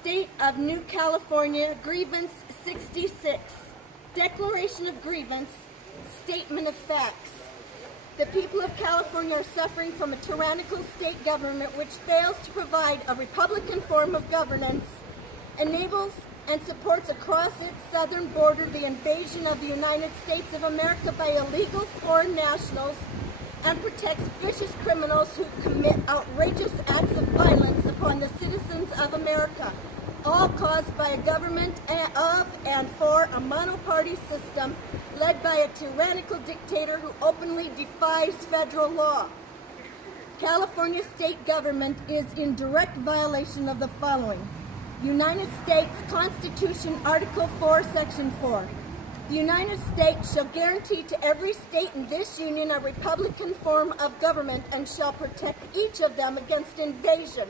State of New California, Grievance 66, Declaration of Grievance, Statement of Facts. The people of California are suffering from a tyrannical state government which fails to provide a Republican form of governance, enables and supports across its southern border the invasion of the United States of America by illegal foreign nationals, and protects vicious criminals who commit outrageous acts of violence upon the citizens of America, all caused by a government of and for a monoparty system led by a tyrannical dictator who openly defies federal law. California state government is in direct violation of the following. United States Constitution, Article 4, Section 4. The United States shall guarantee to every state in this union a republican form of government and shall protect each of them against invasion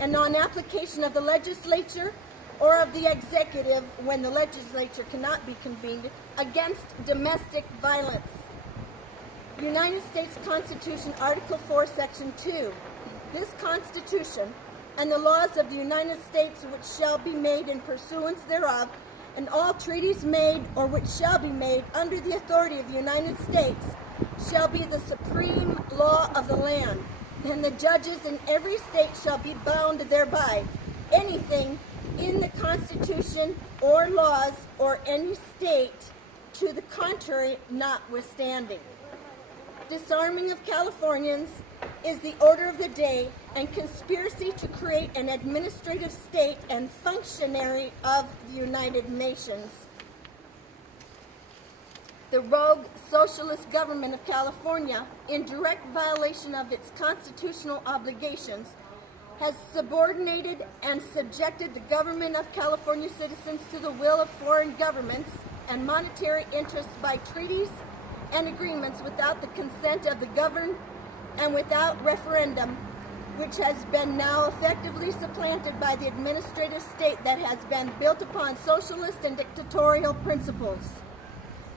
and on application of the legislature or of the executive when the legislature cannot be convened against domestic violence. United States Constitution, Article 4, Section 2. This Constitution and the laws of the United States which shall be made in pursuance thereof, and all treaties made or which shall be made under the authority of the United States shall be the supreme law of the land, and the judges in every state shall be bound thereby. Anything in the Constitution or laws or any state to the contrary notwithstanding. Disarming of Californians is the order of the day, and conspiracy to create an administrative state and functionary of the United Nations. The rogue socialist government of California, in direct violation of its constitutional obligations, has subordinated and subjected the government of California citizens to the will of foreign governments and monetary interests by treaties and agreements without the consent of the governed and without referendum, which has been now effectively supplanted by the administrative state that has been built upon socialist and dictatorial principles.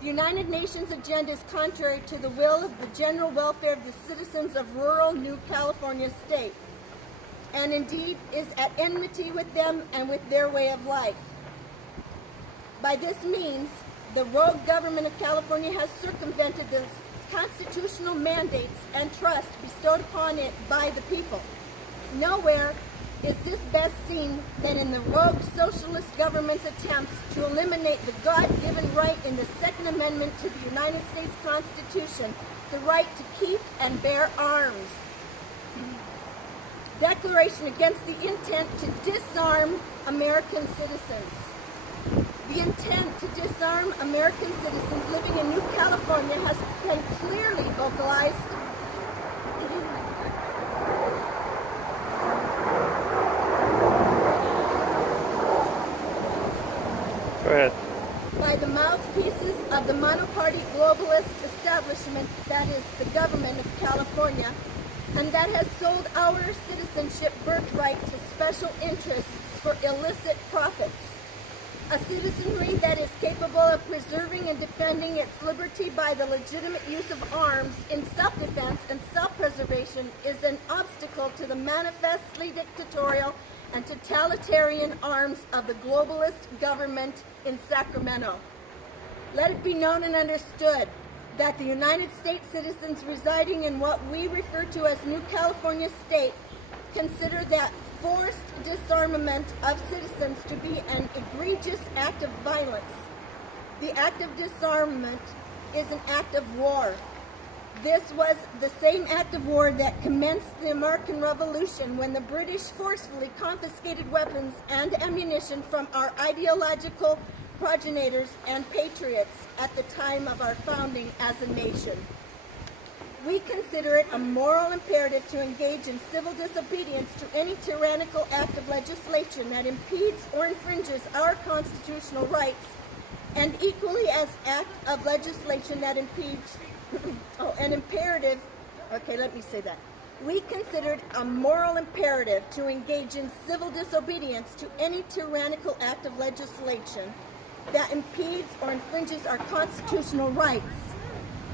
The United Nations agenda is contrary to the will of the general welfare of the citizens of rural New California state, and indeed is at enmity with them and with their way of life. By this means, the rogue government of California has circumvented the constitutional mandates and trust bestowed upon it by the people. Nowhere is this best seen than in the rogue socialist government's attempts to eliminate the God-given right in the Second Amendment to the United States Constitution, the right to keep and bear arms. Declaration against the intent to disarm American citizens. The intent to disarm American citizens living in New California has been clearly vocalized by the mouthpieces of the monoparty globalist establishment that is the government of California, and that has sold our citizenship birthright to special interests for illicit profits. A citizenry that is capable of preserving and defending its liberty by the legitimate use of arms in self-defense and self-preservation is an obstacle to the manifestly dictatorial and totalitarian arms of the globalist government in Sacramento. Let it be known and understood that the United States citizens residing in what we refer to as New California State consider that forced disarmament of citizens to be an egregious act of violence. The act of disarmament is an act of war. This was the same act of war that commenced the American Revolution when the British forcefully confiscated weapons and ammunition from our ideological progenitors and patriots at the time of our founding as a nation. We consider it a moral imperative to engage in civil disobedience to any tyrannical act of legislation that impedes or infringes our constitutional rights, and equally as act of legislation that impedes, We consider it a moral imperative to engage in civil disobedience to any tyrannical act of legislation that impedes or infringes our constitutional rights,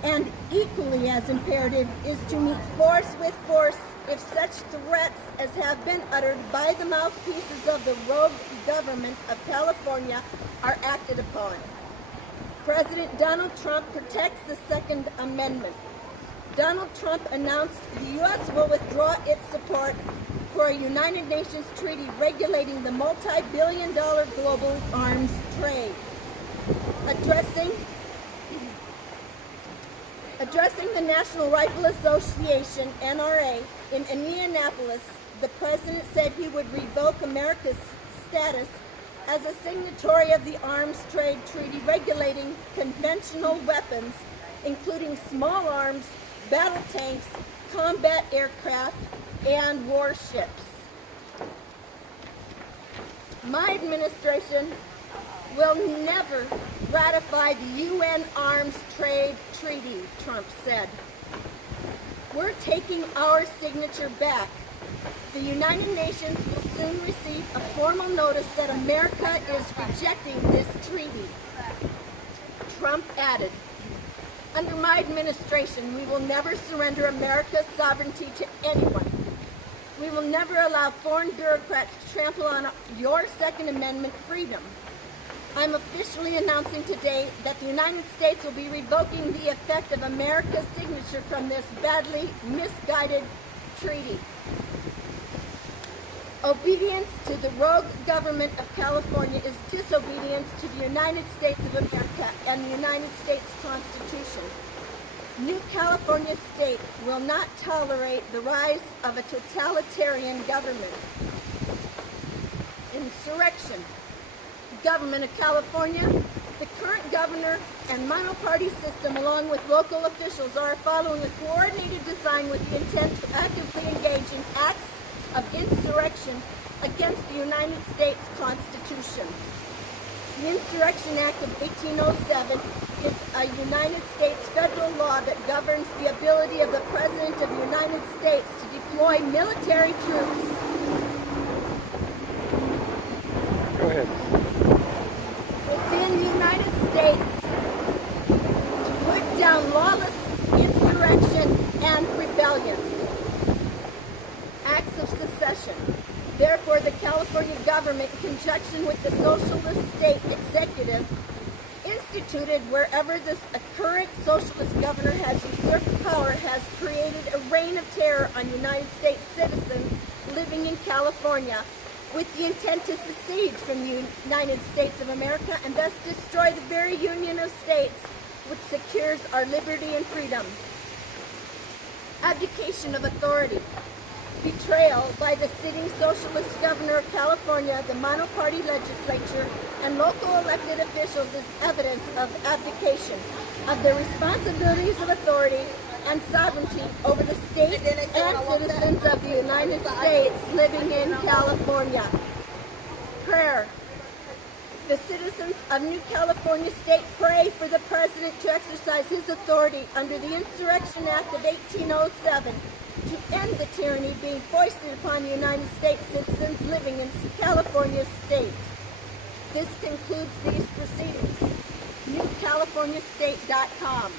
And equally as imperative is to meet force with force if such threats as have been uttered by the mouthpieces of the rogue government of California are acted upon. President Donald Trump protects the Second Amendment. Donald Trump announced the U.S. will withdraw its support for a United Nations treaty regulating the multi-billion-dollar global arms trade. Addressing the National Rifle Association, NRA, in Indianapolis, the president said he would revoke America's status as a signatory of the Arms Trade Treaty regulating conventional weapons, including small arms, battle tanks, combat aircraft, and warships. My administration will never ratify the UN Arms Trade Treaty, Trump said. We're taking our signature back. The United Nations will soon receive a formal notice that America is rejecting this treaty. Trump added, under my administration, we will never surrender America's sovereignty to anyone. We will never allow foreign bureaucrats to trample on your Second Amendment freedom. I'm officially announcing today that the United States will be revoking the effect of America's signature from this badly misguided treaty. Obedience to the rogue government of California is disobedience to the United States of America and the United States Constitution. New California State will not tolerate the rise of a totalitarian government. Insurrection. Government of California, the current governor and monoparty system, along with local officials, are following a coordinated design with the intent to actively engage in acts of insurrection against the United States Constitution. The Insurrection Act of 1807 is a United States federal law that governs the ability of the President of the United States to deploy military troops. Go ahead. Within the United States to put down lawless insurrection and rebellion. Acts of secession. Therefore, the California government, in conjunction with the socialist state executive, instituted wherever a current socialist governor has usurped power, has created a reign of terror on United States citizens living in California, with the intent to secede from the United States of America and thus destroy the very union of states which secures our liberty and freedom. Abdication of authority. Betrayal by the sitting socialist governor of California, the monoparty legislature, and local elected officials is evidence of abdication of their responsibilities of authority and sovereignty over the state and citizens of the United States living in California. Prayer. The citizens of New California State pray for the President to exercise his authority under the Insurrection Act of 1807 to end the tyranny being foisted upon the United States citizens living in California State. This concludes these proceedings. NewCaliforniaState.com.